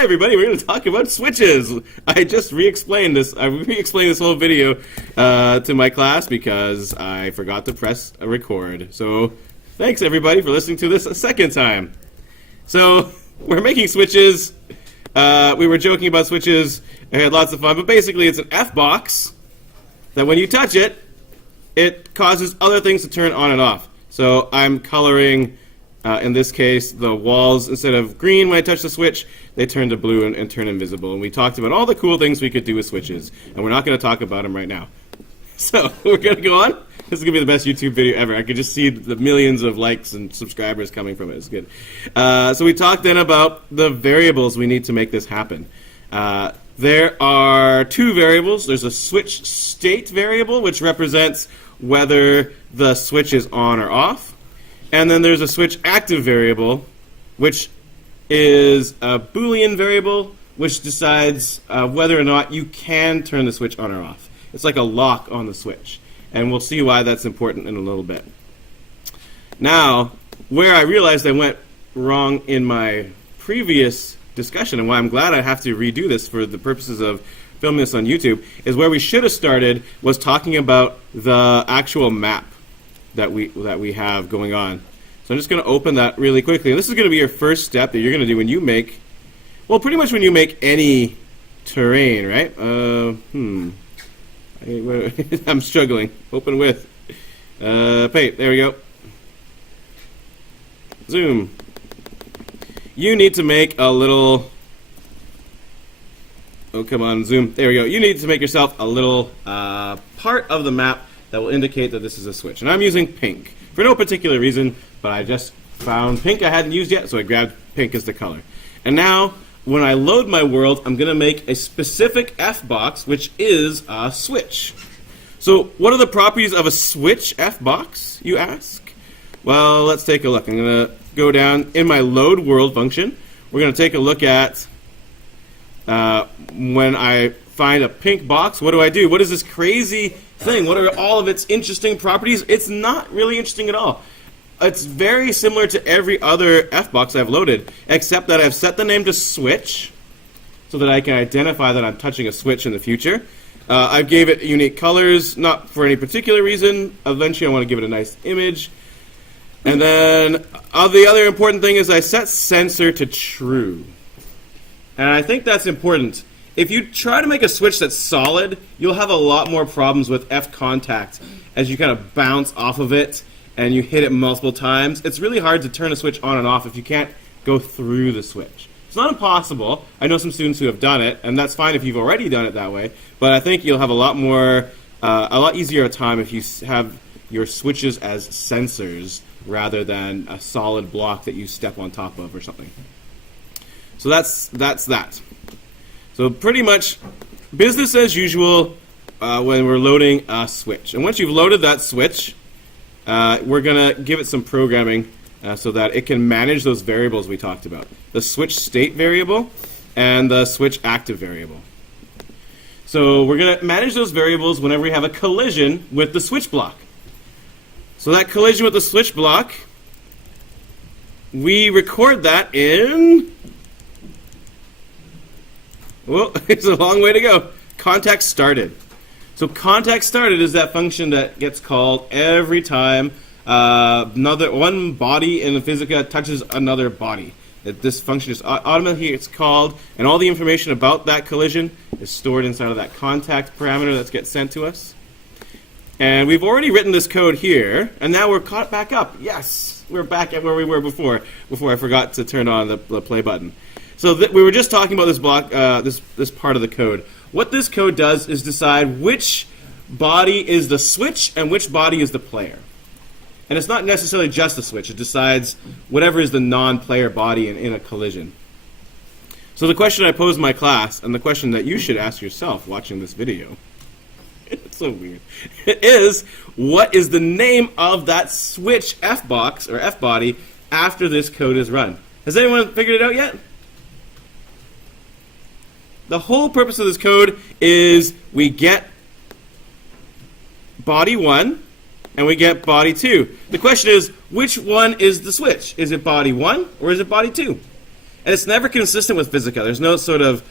Hi everybody, we're going to talk about switches. I just re-explained this. I re-explained this whole video to my class because I forgot to press record. So thanks everybody for listening to this a second time. So we're making switches. We were joking about switches. I had lots of fun, but basically it's an F box that when you touch it, it causes other things to turn on and off. So I'm coloring, in this case, the walls. Instead of green when I touch the switch, they turn to blue and turn invisible. And we talked about all the cool things we could do with switches, and we're not going to talk about them right now. So we're going to go on. This is going to be the best YouTube video ever. I could just see the millions of likes and subscribers coming from it. It's good. So we talked then about the variables we need to make this happen. There are two variables. There's a switch state variable, which represents whether the switch is on or off. And then there's a switch active variable, which is a Boolean variable, which decides whether or not you can turn the switch on or off. It's like a lock on the switch. And we'll see why that's important in a little bit. Now, where I realized I went wrong in my previous discussion, and why I'm glad I have to redo this for the purposes of filming this on YouTube, is where we should have started was talking about the actual map that we have going on. So I'm just going to open that really quickly. And this is going to be your first step that you're going to do when you make, well, pretty much when you make any terrain, right? I'm struggling. Open with. Paint. There we go. Zoom. You need to make a little... Oh, come on, zoom. There we go. You need to make yourself a little part of the map that will indicate that this is a switch. And I'm using pink for no particular reason, but I just found pink I hadn't used yet, so I grabbed pink as the color. And now, when I load my world, I'm going to make a specific F box, which is a switch. So what are the properties of a switch F box, you ask? Well, let's take a look. I'm going to go down in my load world function. We're going to take a look at when I find a pink box, what do? What is this crazy thing? What are all of its interesting properties? It's not really interesting at all. It's very similar to every other F box I've loaded, except that I've set the name to switch so that I can identify that I'm touching a switch in the future. I gave it unique colors, not for any particular reason. Eventually I want to give it a nice image. And then the other important thing is I set sensor to true. And I think that's important. If you try to make a switch that's solid, you'll have a lot more problems with F contact as you kind of bounce off of it and you hit it multiple times. It's really hard to turn a switch on and off if you can't go through the switch. It's not impossible. I know some students who have done it, and that's fine if you've already done it that way, but I think you'll have a lot easier time if you have your switches as sensors rather than a solid block that you step on top of or something. So that's that. So pretty much business as usual when we're loading a switch. And once you've loaded that switch, we're going to give it some programming so that it can manage those variables we talked about. The switch state variable and the switch active variable. So we're going to manage those variables whenever we have a collision with the switch block. So that collision with the switch block, we record that in... Well, it's a long way to go. Contact started. So contact started is that function that gets called every time one body in the Fisica touches another body. This function is automatically gets called, and all the information about that collision is stored inside of that contact parameter that gets sent to us. And we've already written this code here, and now we're caught back up. Yes, we're back at where we were before I forgot to turn on the play button. So we were just talking about this block, this part of the code. What this code does is decide which body is the switch and which body is the player. And it's not necessarily just the switch. It decides whatever is the non-player body in a collision. So the question I posed my class, and the question that you should ask yourself watching this video, it's so weird, is what is the name of that switch F box or F body after this code is run? Has anyone figured it out yet? The whole purpose of this code is we get body 1 and we get body 2. The question is, which one is the switch? Is it body 1 or is it body 2? And it's never consistent with Fisica. There's no sort of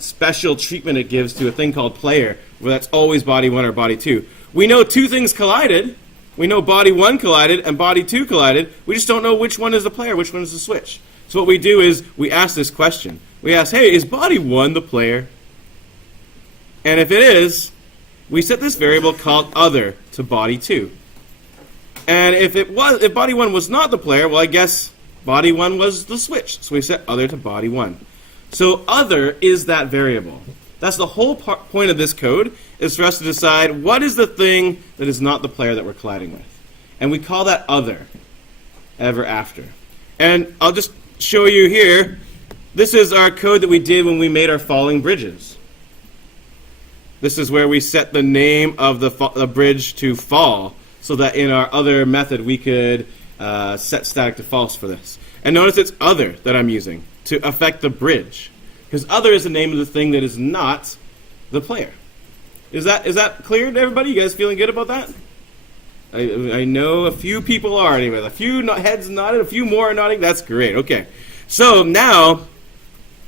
special treatment it gives to a thing called player, where that's always body 1 or body 2. We know two things collided. We know body 1 collided and body 2 collided. We just don't know which one is the player, which one is the switch. So what we do is we ask this question. We ask, hey, is body 1 the player? And if it is, we set this variable called other to body 2. And if body 1 was not the player, well, I guess body 1 was the switch. So we set other to body 1. So other is that variable. That's the whole point of this code, is for us to decide what is the thing that is not the player that we're colliding with. And we call that other ever after. And I'll just show you here. This is our code that we did when we made our falling bridges. This is where we set the name of the bridge to fall, so that in our other method we could set static to false for this. And notice it's other that I'm using to affect the bridge, because other is the name of the thing that is not the player. Is that clear to everybody? You guys feeling good about that? I know a few people are anyway. A few heads nodded, a few more are nodding. That's great. Okay. So now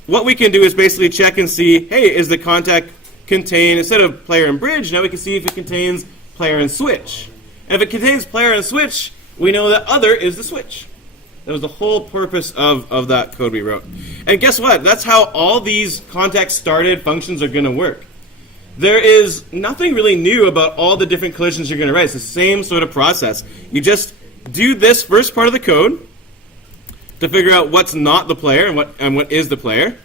what we can do is basically check and see, hey, is the contact contain, instead of player and bridge, now we can see if it contains player and switch. And if it contains player and switch, we know that other is the switch. That was the whole purpose of that code we wrote. And guess what? That's how all these contact started functions are going to work. There is nothing really new about all the different collisions you're going to write. It's the same sort of process. You just do this first part of the code to figure out what's not the player and what is the player.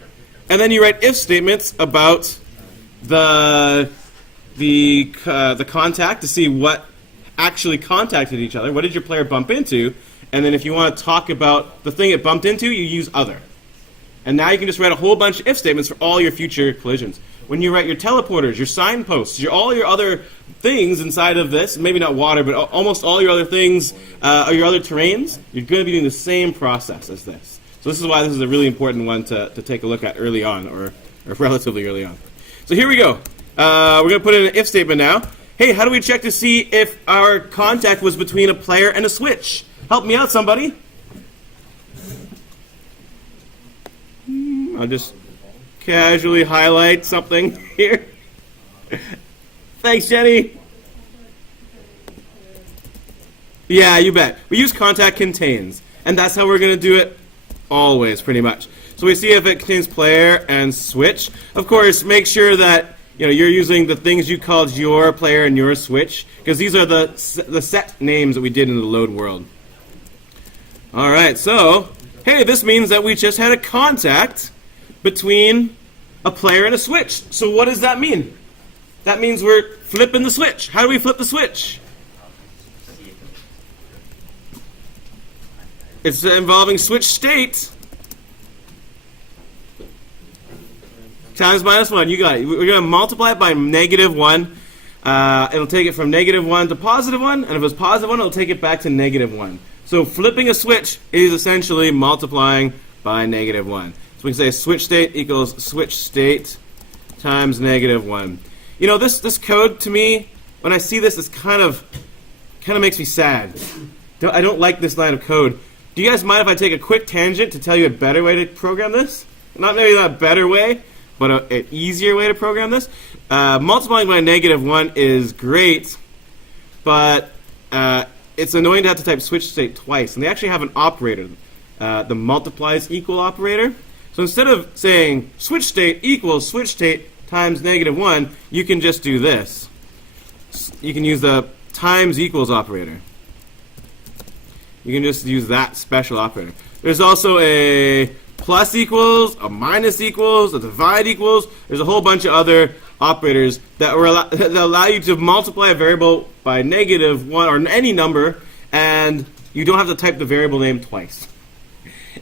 And then you write if statements about the contact to see what actually contacted each other. What did your player bump into? And then if you want to talk about the thing it bumped into, you use other. And now you can just write a whole bunch of if statements for all your future collisions. When you write your teleporters, your signposts, all your other things inside of this, maybe not water, but almost all your other things, or your other terrains, you're going to be doing the same process as this. So this is why this is a really important one to take a look at early on, or relatively early on. So here we go. We're going to put in an if statement now. Hey, how do we check to see if our contact was between a player and a switch? Help me out, somebody. I'll just casually highlight something here. Thanks, Jenny. Yeah, you bet. We use contact contains, and that's how we're going to do it always, pretty much. So we see if it contains player and switch. Of course, make sure that you're using the things you called your player and your switch, because these are the set names that we did in the load world. All right, so hey, this means that we just had a contact between a player and a switch. So what does that mean? That means we're flipping the switch. How do we flip the switch? It's involving switch state times -1. You got it. We're going to multiply it by -1. It'll take it from -1 to +1, and if it's +1, it'll take it back to -1. So flipping a switch is essentially multiplying by -1. So we can say switch state equals switch state times -1. You know, this code, to me, when I see this, it kind of makes me sad. I don't like this line of code. Do you guys mind if I take a quick tangent to tell you a better way to program this? Maybe not a better way, but an easier way to program this. Multiplying by -1 is great, but it's annoying to have to type switch state twice. And they actually have an operator, the multiplies equal operator. So instead of saying switch state equals switch state times -1, you can just do this. You can use the times equals operator. You can just use that special operator. There's also a plus equals, a minus equals, a divide equals. There's a whole bunch of other operators that allow you to multiply a variable by -1 or any number, and you don't have to type the variable name twice.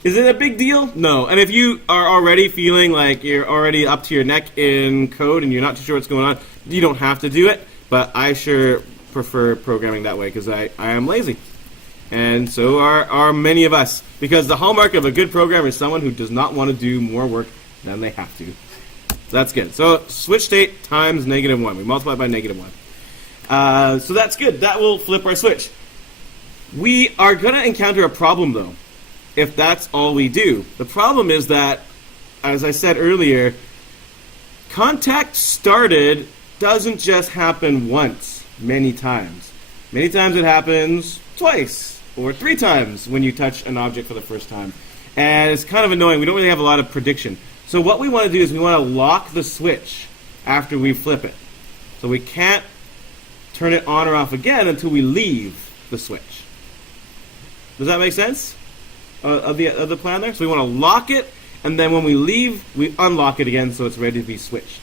Is it a big deal? No. And if you are already feeling like you're already up to your neck in code and you're not too sure what's going on, you don't have to do it. But I sure prefer programming that way because I am lazy. And so are many of us. Because the hallmark of a good programmer is someone who does not want to do more work than they have to. So that's good. So switch state times -1. We multiply by -1. So that's good. That will flip our switch. We are going to encounter a problem, though. if that's all we do. The problem is that, as I said earlier, contact started doesn't just happen once, many times. Many times it happens twice or 3 times when you touch an object for the first time. And it's kind of annoying. We don't really have a lot of prediction. So what we want to do is we want to lock the switch after we flip it. So we can't turn it on or off again until we leave the switch. Does that make sense? Of the plan there? So we want to lock it, and then when we leave, we unlock it again so it's ready to be switched.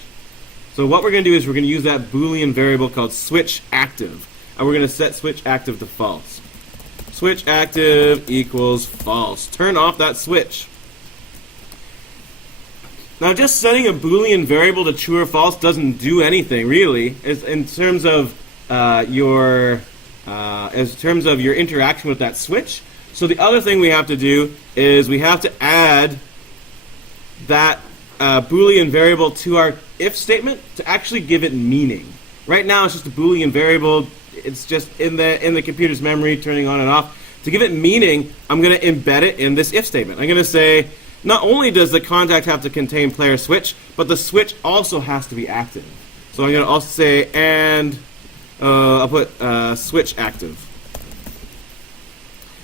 So what we're going to do is we're going to use that Boolean variable called switch active. And we're going to set switch active to false. Switch active equals false. Turn off that switch. Now, just setting a Boolean variable to true or false doesn't do anything, really, in terms of your interaction with that switch. So the other thing we have to do is we have to add that Boolean variable to our if statement to actually give it meaning. Right now, it's just a Boolean variable. It's just in the computer's memory, turning on and off. To give it meaning, I'm going to embed it in this if statement. I'm going to say, not only does the contact have to contain player switch, but the switch also has to be active. So I'm going to also say, and I'll put switch active.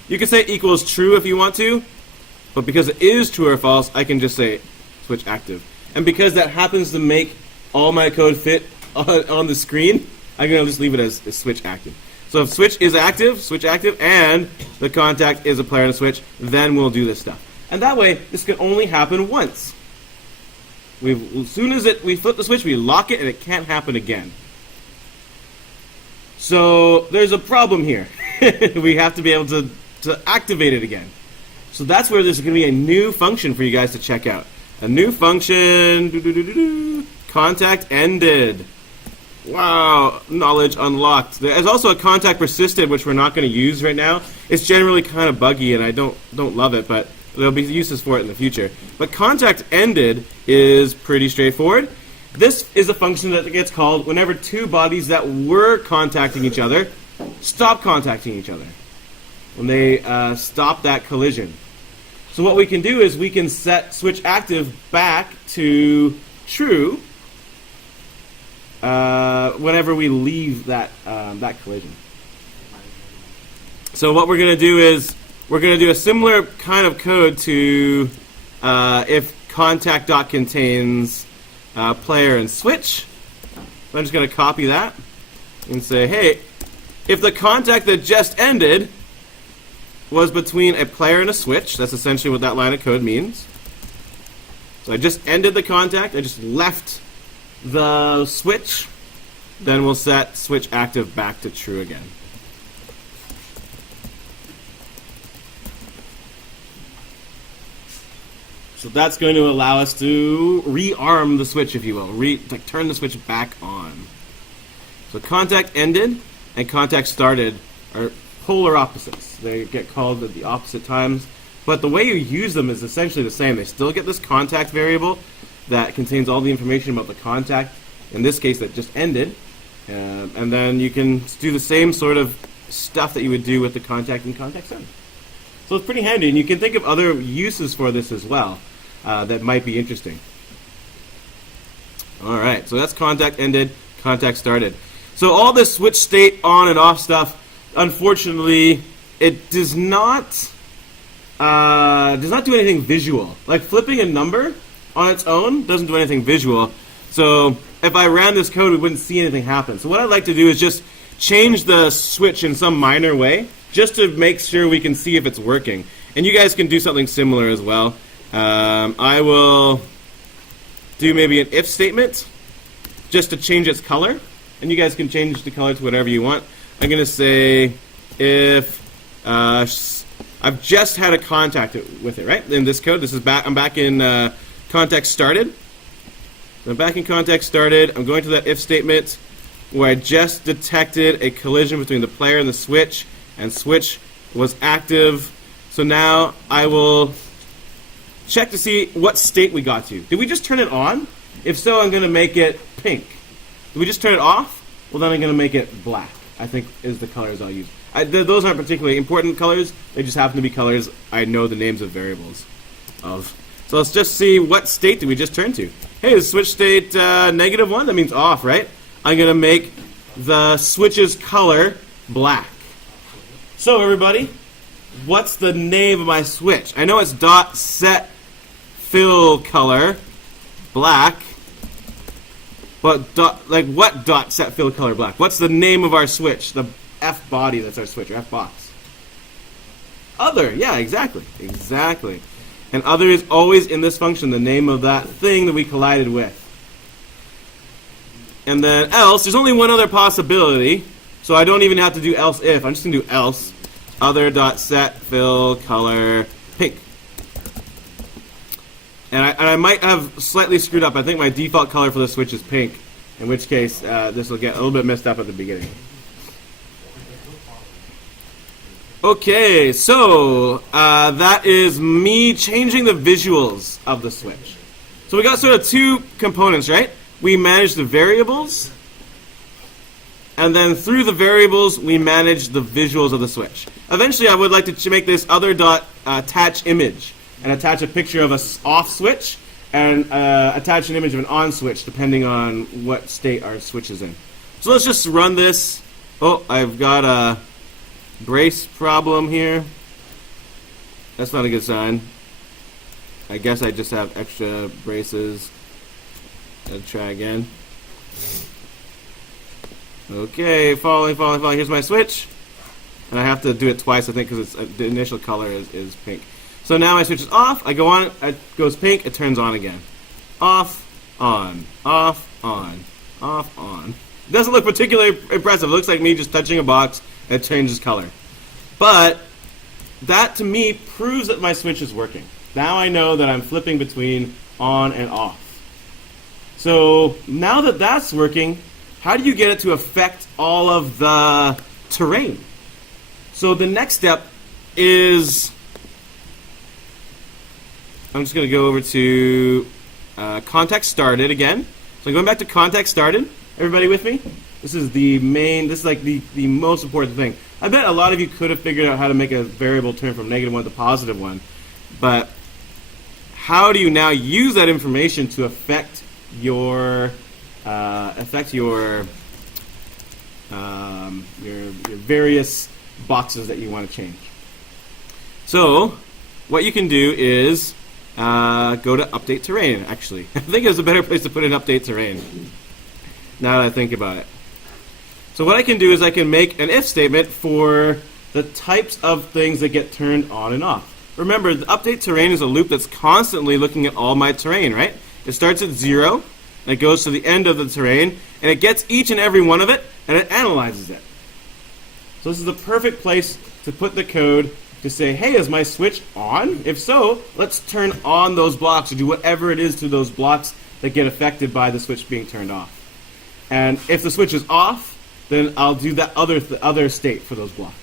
You can say equals true if you want to, but because it is true or false, I can just say switch active. And because that happens to make all my code fit on the screen, I'm going to just leave it as switch active. So if switch is active, switch active, and the contact is a player and a switch, then we'll do this stuff. And that way, this can only happen once. As soon as we flip the switch, we lock it, and it can't happen again. So there's a problem here. We have to be able to activate it again. So that's where there's going to be a new function for you guys to check out. A new function, contact ended. Wow, knowledge unlocked. There's also a contact persisted, which we're not going to use right now. It's generally kind of buggy, and I don't love it, but there'll be uses for it in the future. But contact ended is pretty straightforward. This is a function that gets called whenever 2 bodies that were contacting each other stop contacting each other. When they stop that collision. So what we can do is we can set switch active back to true whenever we leave that collision. So what we're going to do is we're going to do a similar kind of code to if contact dot contains player and switch. I'm just going to copy that and say, hey, if the contact that just ended was between a player and a switch, that's essentially what that line of code means. So I just ended the contact, I just left the switch, then we'll set switch active back to true again. So that's going to allow us to rearm the switch, if you will, turn the switch back on. So contact ended and contact started are polar opposites. They get called at the opposite times, but the way you use them is essentially the same. They still get this contact variable that contains all the information about the contact, in this case that just ended, and then you can do the same sort of stuff that you would do with the contact and contact started. So it's pretty handy, and you can think of other uses for this as well that might be interesting. Alright, so that's contact ended, contact started. So all this switch state on and off stuff, unfortunately, it does not do anything visual. Like flipping a number on its own doesn't do anything visual. So if I ran this code, we wouldn't see anything happen. So what I'd like to do is just change the switch in some minor way, just to make sure we can see if it's working. And you guys can do something similar as well. I will do maybe an if statement, just to change its color. And you guys can change the color to whatever you want. I'm going to say if I've just had a contact with it, right? In this code, this is back. I'm back in contact started. I'm back in contact started. I'm going to that if statement where I just detected a collision between the player and the switch switch was active. So now I will check to see what state we got to. Did we just turn it on? If so, I'm going to make it pink. Did we just turn it off? Well, then I'm going to make it black, I think is the colors I'll use. Those aren't particularly important colors. They just happen to be colors I know the names of variables of. So let's just see what state did we just turn to. Hey, is switch state -1? That means off, right? I'm going to make the switch's color black. So everybody, what's the name of my switch? I know it's dot set fill color black, but what dot set fill color black? What's the name of our switch? The F body, that's our switch, or F box. Other, yeah, exactly. And other is always in this function, the name of that thing that we collided with. And then else, there's only one other possibility, so I don't even have to do else if. I'm just going to do else. Other dot set fill color pink. And I might have slightly screwed up. I think my default color for the switch is pink, in which case this will get a little bit messed up at the beginning. Okay, so that is me changing the visuals of the switch. So we got sort of two components, right? We manage the variables, and then through the variables, we manage the visuals of the switch. Eventually, I would like to make this other dot attach image, and attach a picture of a off switch, and attach an image of an on switch, depending on what state our switch is in. So let's just run this. Oh, I've got a brace problem here. That's not a good sign. I guess I just have extra braces. I'll try again. Okay, falling. Here's my switch. And I have to do it twice, I think, because the initial color is pink. So now my switch is off. I go on, it goes pink, it turns on again. Off, on, off, on, off, on. It doesn't look particularly impressive. It looks like me just touching a box and it changes color. But that, to me, proves that my switch is working. Now I know that I'm flipping between on and off. So now that that's working, how do you get it to affect all of the terrain? So the next step is, I'm just going to go over to context started again. So going back to context started. Everybody with me? This is the main, this is like the most important thing. I bet a lot of you could have figured out how to make a variable turn from -1 to +1. But how do you now use that information to affect your various boxes that you want to change? So what you can do is go to update terrain, actually. I think it's a better place to put in update terrain, now that I think about it. So what I can do is I can make an if statement for the types of things that get turned on and off. Remember, the update terrain is a loop that's constantly looking at all my terrain, right? It starts at 0, and it goes to the end of the terrain, and it gets each and every one of it, and it analyzes it. So this is the perfect place to put the code to say, hey, is my switch on? If so, let's turn on those blocks, or do whatever it is to those blocks that get affected by the switch being turned off. And if the switch is off, then I'll do that other state for those blocks.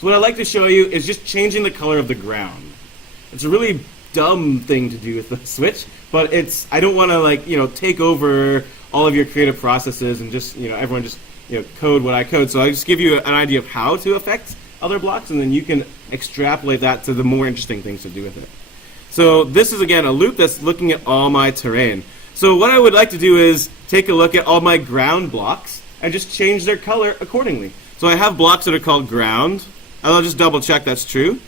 So what I'd like to show you is just changing the color of the ground. It's a really dumb thing to do with the switch, but I don't want to take over all of your creative processes and just everyone just code what I code. So I just give you an idea of how to affect other blocks, and then you can extrapolate that to the more interesting things to do with it. So this is again a loop that's looking at all my terrain. So what I would like to do is take a look at all my ground blocks and just change their color accordingly. So I have blocks that are called ground. I'll just double check that's true.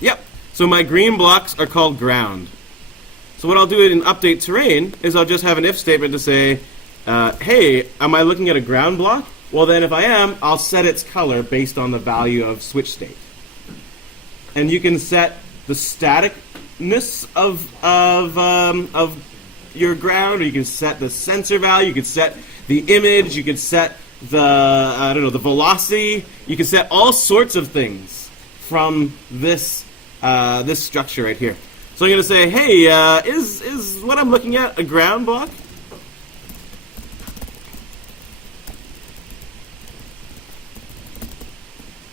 Yep. So my green blocks are called ground. So what I'll do in update terrain is I'll just have an if statement to say, hey, am I looking at a ground block? Well, then if I am, I'll set its color based on the value of switch state. And you can set the staticness of your ground, or you can set the sensor value, you can set the image, you can set the the velocity. You can set all sorts of things from this this structure right here. So I'm going to say, hey, is what I'm looking at a ground block?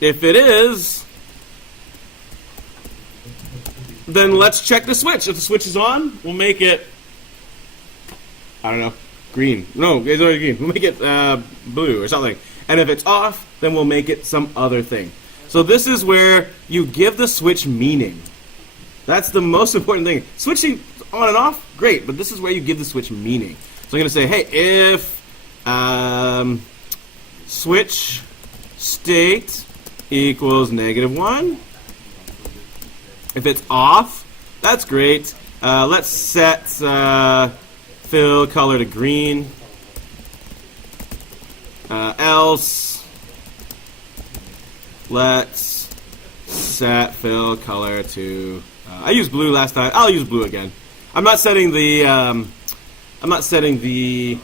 If it is, then let's check the switch. If the switch is on, we'll make it, I don't know, green. No, it's already green. We'll make it blue or something. And if it's off, then we'll make it some other thing. So this is where you give the switch meaning. That's the most important thing. Switching on and off, great, but this is where you give the switch meaning. So I'm going to say, hey, if switch state equals -1, if it's off, that's great. Let's set fill color to green. Else, let's set fill color to. I used blue last time. I'll use blue again. I'm not setting the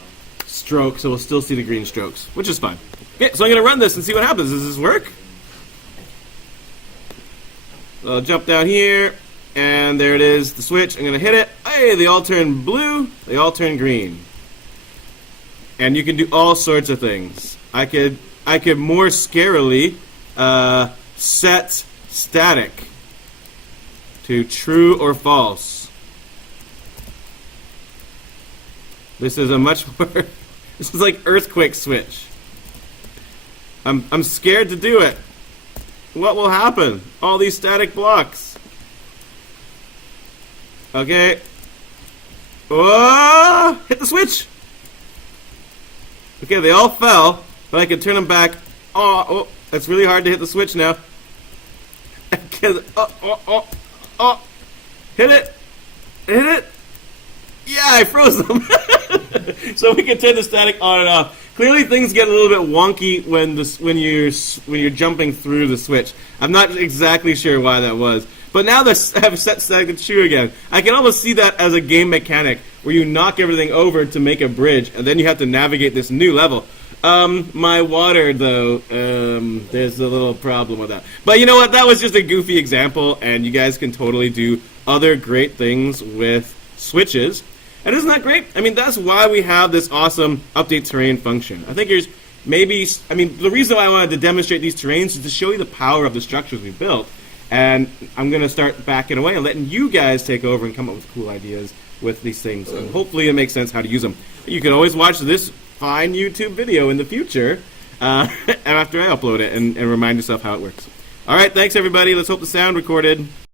stroke, so we'll still see the green strokes, which is fine. Okay, so I'm gonna run this and see what happens. Does this work? So I'll jump down here, and there it is, the switch. I'm gonna hit it. Hey, they all turn blue. They all turn green. And you can do all sorts of things. I could more scarily set static to true or false. This is a much more. This is like earthquake switch. I'm scared to do it. What will happen? All these static blocks. Okay. Oh! Hit the switch. Okay, they all fell, but I can turn them back. Oh, that's really hard to hit the switch now. Oh. Hit it. Hit it. Yeah, I froze them. So we can turn the static on and off. Clearly, things get a little bit wonky when you're jumping through the switch. I'm not exactly sure why that was, but now that I've set static to true again, I can almost see that as a game mechanic where you knock everything over to make a bridge, and then you have to navigate this new level. My water though, there's a little problem with that. But you know what? That was just a goofy example, and you guys can totally do other great things with switches. And isn't that great? I mean, that's why we have this awesome update terrain function. I think there's the reason why I wanted to demonstrate these terrains is to show you the power of the structures we built. And I'm going to start backing away and letting you guys take over and come up with cool ideas with these things. And hopefully it makes sense how to use them. You can always watch this fine YouTube video in the future after I upload it and remind yourself how it works. All right, thanks everybody. Let's hope the sound recorded.